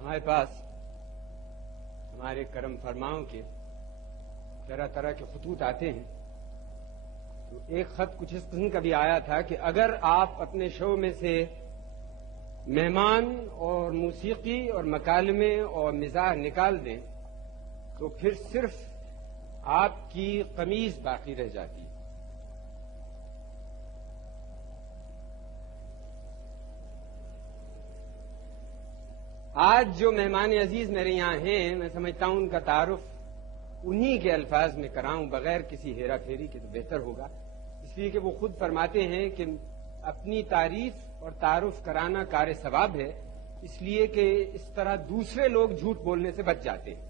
ہمارے پاس ہمارے کرم فرماؤں کے طرح طرح کے خطوط آتے ہیں، تو ایک خط کچھ اس قسم کا بھی آیا تھا کہ اگر آپ اپنے شو میں سے مہمان اور موسیقی اور مکالمے اور مزاح نکال دیں تو پھر صرف آپ کی قمیض باقی رہ جاتی ہے۔ آج جو مہمان عزیز میرے یہاں ہیں، میں سمجھتا ہوں ان کا تعارف انہی کے الفاظ میں کراؤں بغیر کسی ہیرا پھیری کے تو بہتر ہوگا، اس لیے کہ وہ خود فرماتے ہیں کہ اپنی تعریف اور تعارف کرانا کار ثواب ہے، اس لیے کہ اس طرح دوسرے لوگ جھوٹ بولنے سے بچ جاتے ہیں۔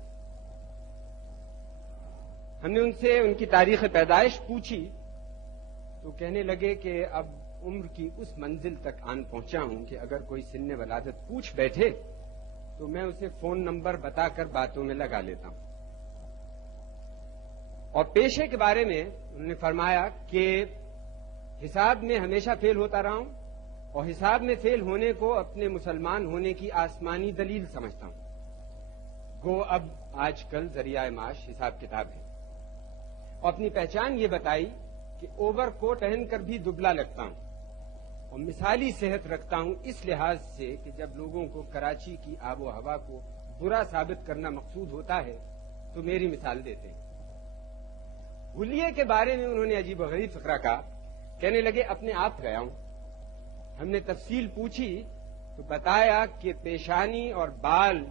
ہم نے ان سے ان کی تاریخ پیدائش پوچھی تو کہنے لگے کہ اب عمر کی اس منزل تک آن پہنچا ہوں کہ اگر کوئی سن ولادت پوچھ بیٹھے تو میں اسے فون نمبر بتا کر باتوں میں لگا لیتا ہوں۔ اور پیشے کے بارے میں انہوں نے فرمایا کہ حساب میں ہمیشہ فیل ہوتا رہا ہوں اور حساب میں فیل ہونے کو اپنے مسلمان ہونے کی آسمانی دلیل سمجھتا ہوں۔ گو اب آج کل ذریعہ معاش حساب کتاب ہے، اور اپنی پہچان یہ بتائی کہ اوور کوٹ پہن کر بھی دبلا لگتا ہوں اور مثالی صحت رکھتا ہوں، اس لحاظ سے کہ جب لوگوں کو کراچی کی آب و ہوا کو برا ثابت کرنا مقصود ہوتا ہے تو میری مثال دیتے ہیں۔ حلیے کے بارے میں انہوں نے عجیب و غریب فقرہ کہا، کہنے لگے اپنے آپ گیا ہوں۔ ہم نے تفصیل پوچھی تو بتایا کہ پیشانی اور بال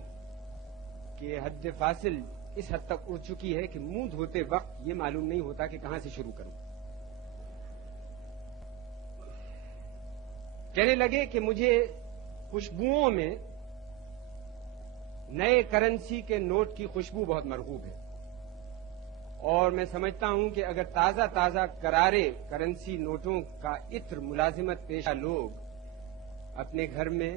کے حد فاصل اس حد تک اڑ چکی ہے کہ منہ دھوتے وقت یہ معلوم نہیں ہوتا کہ کہاں سے شروع کروں۔ کہنے لگے کہ مجھے خوشبوؤں میں نئے کرنسی کے نوٹ کی خوشبو بہت مرغوب ہے، اور میں سمجھتا ہوں کہ اگر تازہ تازہ کرارے کرنسی نوٹوں کا عطر ملازمت پیشہ لوگ اپنے گھر میں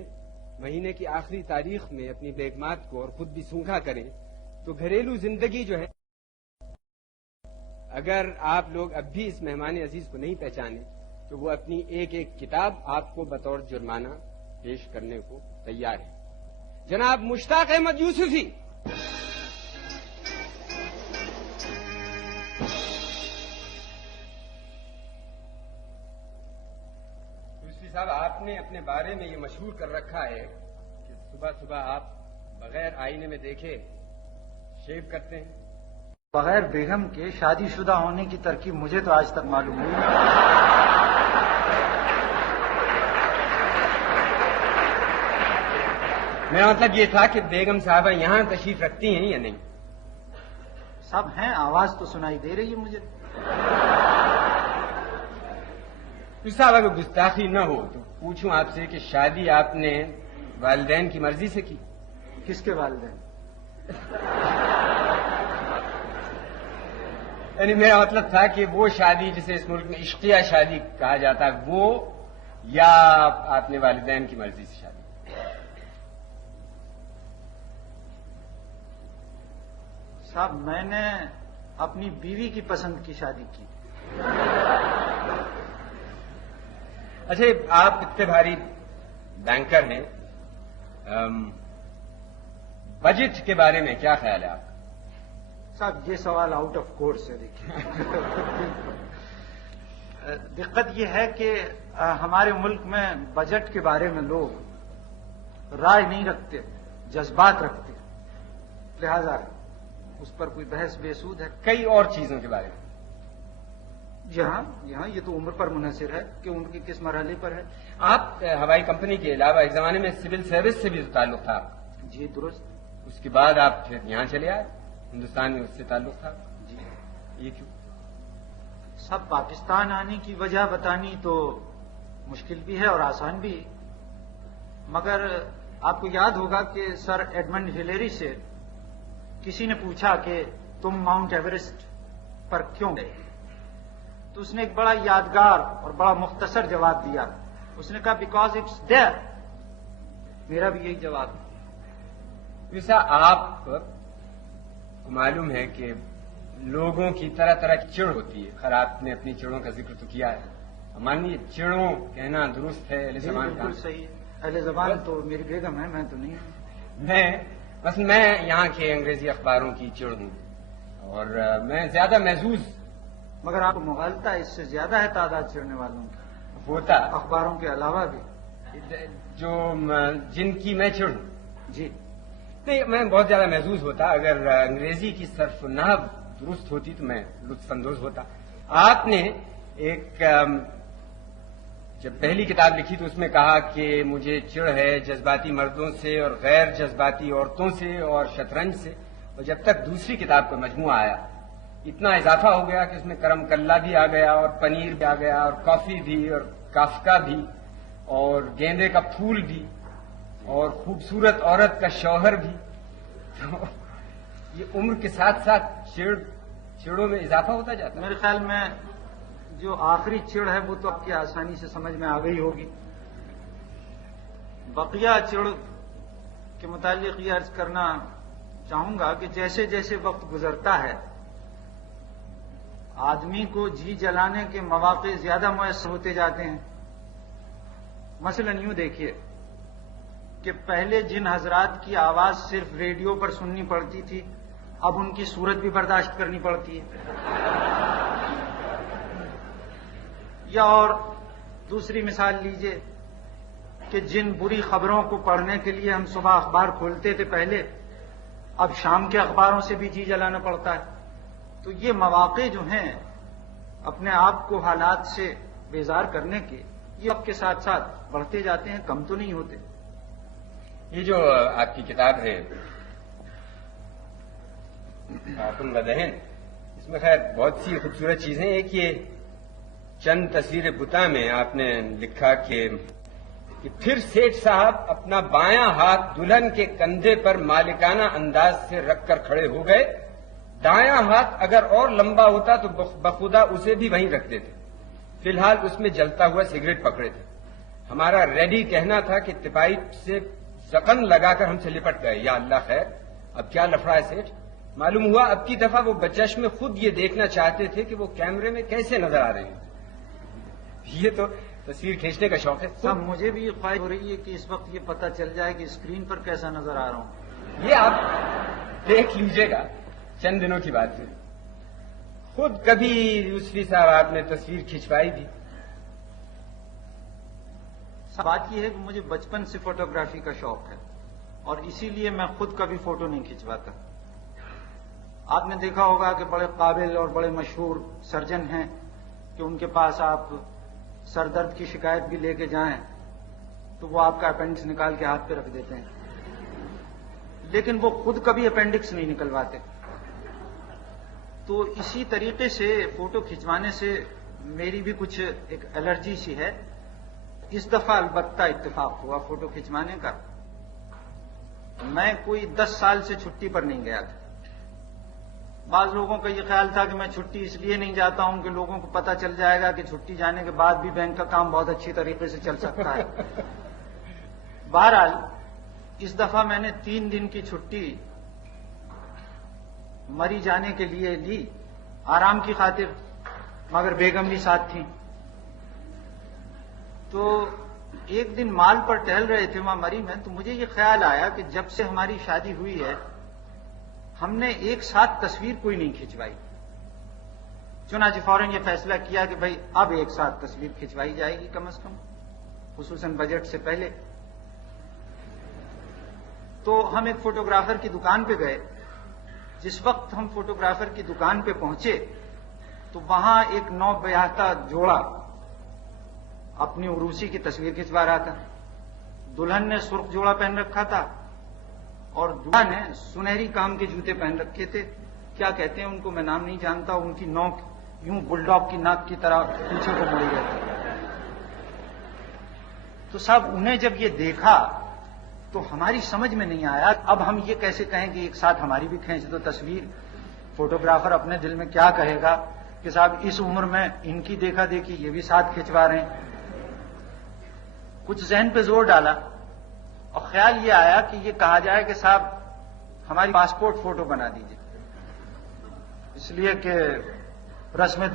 مہینے کی آخری تاریخ میں اپنی بیگمات کو اور خود بھی سونکھا کریں تو گھریلو زندگی جو ہے، اگر آپ لوگ اب بھی اس مہمان عزیز کو نہیں پہچانے تو وہ اپنی ایک ایک کتاب آپ کو بطور جرمانہ پیش کرنے کو تیار ہے۔ جناب مشتاق احمد یوسفی۔ یوسفی صاحب، آپ نے اپنے بارے میں یہ مشہور کر رکھا ہے کہ صبح صبح آپ بغیر آئینے میں دیکھے شیو کرتے ہیں۔ بغیر بیگم کے شادی شدہ ہونے کی ترکیب مجھے تو آج تک معلوم نہیں۔ میرا مطلب یہ تھا کہ بیگم صاحبہ یہاں تشریف رکھتی ہیں یا نہیں؟ سب ہیں، آواز تو سنائی دے رہی ہے مجھے۔ صاحب اگر گستاخی نہ ہو تو پوچھوں آپ سے کہ شادی آپ نے والدین کی مرضی سے کی؟ کس کے والدین؟ یعنی میرا مطلب تھا کہ وہ شادی جسے اس ملک میں عشقیہ شادی کہا جاتا ہے وہ، یا آپ نے والدین کی مرضی سے شادی؟ صاحب میں نے اپنی بیوی کی پسند کی شادی کی۔ اچھا، آپ اتنے بھاری بینکر ہیں، بجٹ کے بارے میں کیا خیال ہے آپ کا؟ صاحب یہ سوال آؤٹ آف کورس ہے۔ دیکھیے دقت یہ ہے کہ ہمارے ملک میں بجٹ کے بارے میں لوگ رائے نہیں رکھتے، جذبات رکھتے، لہذا اس پر کوئی بحث بے سود ہے۔ کئی اور چیزوں کے بارے میں یہاں یہ تو عمر پر منحصر ہے کہ عمر کے کس مرحلے پر ہے۔ آپ ہوائی کمپنی کے علاوہ ایک زمانے میں سول سروس سے بھی تعلق تھا؟ جی درست۔ اس کے بعد آپ پھر یہاں چلے آئے، ہندوستان میں اس سے تعلق تھا؟ جی۔ یہ کیوں؟ سب پاکستان آنے کی وجہ بتانی تو مشکل بھی ہے اور آسان بھی، مگر آپ کو یاد ہوگا کہ سر ایڈمنڈ ہلیری سے کسی نے پوچھا کہ تم ماؤنٹ ایوریسٹ پر کیوں گئے، تو اس نے ایک بڑا یادگار اور بڑا مختصر جواب دیا۔ اس نے کہا بیکاز اٹس دیئر۔ میرا بھی یہی جواب ہے۔ ویسا آپ کو معلوم ہے کہ لوگوں کی طرح طرح کی چڑ ہوتی ہے، خیر آپ نے اپنی چڑوں کا ذکر تو کیا ہے، مانیے چڑوں کہنا درست ہے؟ اہل زبان بالکل صحیح ہے، اہل زبان تو میری بیگم ہے، میں تو نہیں ہوں۔ میں یہاں کے انگریزی اخباروں کی چڑ ہوں اور میں زیادہ محظوظ مگر آپ کو مغالطہ اس سے زیادہ ہے تعداد چڑھنے والوں کی ہوتا اخباروں کے علاوہ بھی جو جن کی میں چڑ ہوں. جی نہیں، میں بہت زیادہ محظوظ ہوتا. اگر انگریزی کی صرف و نحو درست ہوتی تو میں لطف اندوز ہوتا. آپ نے ایک جب پہلی کتاب لکھی تو اس میں کہا کہ مجھے چڑ ہے جذباتی مردوں سے اور غیر جذباتی عورتوں سے اور شطرنج سے، اور جب تک دوسری کتاب کا مجموعہ آیا اتنا اضافہ ہو گیا کہ اس میں کرم کلہ بھی آ گیا اور پنیر بھی آ گیا اور کافی بھی اور کافکا بھی اور گیندے کا پھول بھی اور خوبصورت عورت کا شوہر بھی. تو یہ عمر کے ساتھ ساتھ چڑوں میں اضافہ ہوتا جاتا ہے. میرے خیال میں جو آخری چڑ ہے وہ تو آپ کی آسانی سے سمجھ میں آ گئی ہوگی. بقیہ چڑ کے متعلق یہ عرض کرنا چاہوں گا کہ جیسے جیسے وقت گزرتا ہے آدمی کو جی جلانے کے مواقع زیادہ میسر ہوتے جاتے ہیں. مثلا یوں دیکھیے کہ پہلے جن حضرات کی آواز صرف ریڈیو پر سننی پڑتی تھی اب ان کی صورت بھی برداشت کرنی پڑتی ہے. یا اور دوسری مثال لیجئے کہ جن بری خبروں کو پڑھنے کے لیے ہم صبح اخبار کھولتے تھے پہلے اب شام کے اخباروں سے بھی جی جلانا پڑتا ہے. تو یہ مواقع جو ہیں اپنے آپ کو حالات سے بیزار کرنے کے یہ وقت کے ساتھ ساتھ بڑھتے جاتے ہیں، کم تو نہیں ہوتے. یہ جو آپ کی کتاب ہے خاتون بدہن، اس میں خیر بہت سی خوبصورت چیزیں. ایک یہ چند تصویر بتا میں آپ نے لکھا کہ پھر سیٹھ صاحب اپنا بایاں ہاتھ دلہن کے کندھے پر مالکانہ انداز سے رکھ کر کھڑے ہو گئے. دایاں ہاتھ اگر اور لمبا ہوتا تو بخدا اسے بھی وہیں رکھ دیتے. فی الحال اس میں جلتا ہوا سگریٹ پکڑے تھے. ہمارا ریڈی کہنا تھا کہ تپائی سے زقن لگا کر ہم سے لپٹ گئے. یا اللہ خیر، اب کیا لفڑا ہے سیٹھ؟ معلوم ہوا اب کی دفعہ وہ بچش میں خود یہ دیکھنا چاہتے تھے کہ وہ کیمرے میں کیسے نظر آ رہے ہیں. یہ تو تصویر کھینچنے کا شوق ہے. صاحب مجھے بھی یہ خواہش ہو رہی ہے کہ اس وقت یہ پتہ چل جائے کہ اسکرین پر کیسا نظر آ رہا ہوں. یہ آپ دیکھ لیجئے گا، چند دنوں کی بات ہے. خود کبھی یوسفی صاحب آپ نے تصویر کھنچوائی بھی. بات یہ ہے کہ مجھے بچپن سے فوٹوگرافی کا شوق ہے اور اسی لیے میں خود کبھی فوٹو نہیں کھنچواتا. آپ نے دیکھا ہوگا کہ بڑے قابل اور بڑے مشہور سرجن ہیں کہ ان کے پاس آپ سر درد کی شکایت بھی لے کے جائیں تو وہ آپ کا اپینڈکس نکال کے ہاتھ پہ رکھ دیتے ہیں، لیکن وہ خود کبھی اپینڈکس نہیں نکلواتے. تو اسی طریقے سے فوٹو کھنچوانے سے میری بھی کچھ ایک الرجی سی ہے. اس دفعہ البتہ اتفاق ہوا فوٹو کھنچوانے کا. میں کوئی 10 سال سے چھٹی پر نہیں گیا تھا. بعض لوگوں کا یہ خیال تھا کہ میں چھٹی اس لیے نہیں جاتا ہوں کہ لوگوں کو پتہ چل جائے گا کہ چھٹی جانے کے بعد بھی بینک کا کام بہت اچھی طریقے سے چل سکتا ہے. بہرحال اس دفعہ میں نے 3 دن کی چھٹی مری جانے کے لیے لی، آرام کی خاطر، مگر بیگم بھی ساتھ تھی. تو ایک دن مال پر ٹہل رہے تھے وہاں مری میں، تو مجھے یہ خیال آیا کہ جب سے ہماری شادی ہوئی ہے ہم نے ایک ساتھ تصویر کوئی نہیں کھنچوائی. چنانچہ فوراً یہ فیصلہ کیا کہ بھائی اب ایک ساتھ تصویر کھنچوائی جائے گی کم از کم، خصوصاً بجٹ سے پہلے. تو ہم ایک فوٹوگرافر کی دکان پہ گئے. جس وقت ہم فوٹوگرافر کی دکان پہ پہنچے تو وہاں ایک نوبیاحتہ جوڑا اپنی عروسی کی تصویر کھنچوا رہا تھا. دلہن نے سرخ جوڑا پہن رکھا تھا اور دلہا نے سنہری کام کے جوتے پہن رکھے تھے. کیا کہتے ہیں ان کو، میں نام نہیں جانتا. ان کی نوک یوں بلڈاگ کی ناک کی طرح پیچھے کو مڑی گئی. تو صاحب انہیں جب یہ دیکھا تو ہماری سمجھ میں نہیں آیا اب ہم یہ کیسے کہیں کہ ایک ساتھ ہماری بھی کھینچ دو تصویر. فوٹوگرافر اپنے دل میں کیا کہے گا کہ صاحب اس عمر میں ان کی دیکھا دیکھی یہ بھی ساتھ کھنچوا رہے ہیں. کچھ ذہن پہ زور ڈالا اور خیال یہ آیا کہ یہ کہا جائے کہ صاحب ہماری پاسپورٹ فوٹو بنا دیجیے، اس لیے کہ رسم